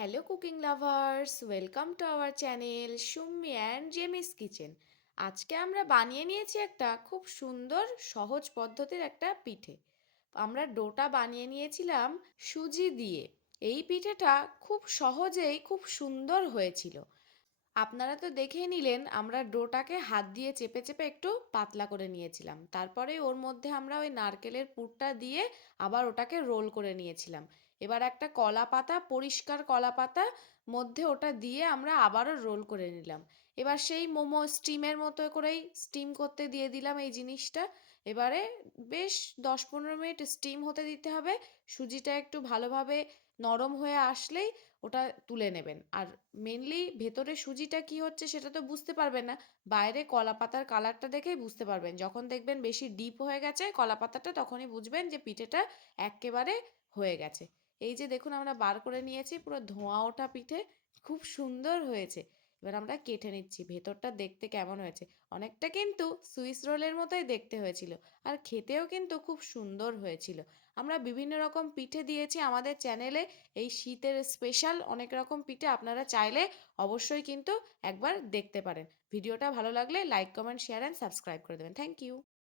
Hello cooking lovers welcome to our channel Summi and Jemi's kitchen আজকে আমরা বানিয়ে নিয়েছি একটা খুব সুন্দর, সহজ পদ্ধতির একটা পিঠে। আমরা ডোটা বানিয়ে নিয়েছিলাম সুজি দিয়ে। এই পিঠেটা খুব সহজেই খুব সুন্দর হয়েছিল। আপনারা তো দেখেই নিলেন, আমরা ডোটাকে হাত দিয়ে চেপে চেপে একটু পাতলা করে নিয়েছিলাম। তারপরে ওর মধ্যে আমরা ওই নারকেলের পুরটা দিয়ে আবার ওটাকে রোল করে নিয়েছিলাম। এবার একটা কলা পাতা, পরিষ্কার কলা পাতা মধ্যে ওটা দিয়ে আমরা আবারও রোল করে নিলাম। এবার সেই মোমো স্টিমের মতো করেই স্টিম করতে দিয়ে দিলাম এই জিনিসটা। এবারে বেশ দশ পনেরো মিনিট স্টিম হতে দিতে হবে। সুজিটা একটু ভালোভাবে নরম হয়ে আসলেই ওটা তুলে নেবেন। আর মেনলি ভেতরে সুজিটা কি হচ্ছে সেটা তো বুঝতে পারবেন না। বাইরে কলা পাতার কালারটা দেখেই বুঝতে পারবেন। যখন দেখবেন বেশি ডিপ হয়ে গেছে কলা পাতাটা, তখনই বুঝবেন যে পিঠেটা একেবারে হয়ে গেছে। এই যে দেখুন আমরা বার করে নিয়েছি, পুরো ধোঁয়া ওঠা পিঠে খুব সুন্দর হয়েছে। এবার আমরা কেটে নিচ্ছি, ভেতরটা দেখতে কেমন হয়েছে? অনেকটা কিন্তু সুইস রোলের মতোই দেখতে হয়েছিল আর খেতেও কিন্তু খুব সুন্দর হয়েছিল। আমরা বিভিন্ন রকম পিঠে দিয়েছি আমাদের চ্যানেলে, এই শীতের স্পেশাল অনেক রকম পিঠে আপনারা চাইলে অবশ্যই কিন্তু একবার দেখতে পারেন। ভিডিওটা ভালো লাগলে like, comment, share and subscribe করে দেবেন। Thank you.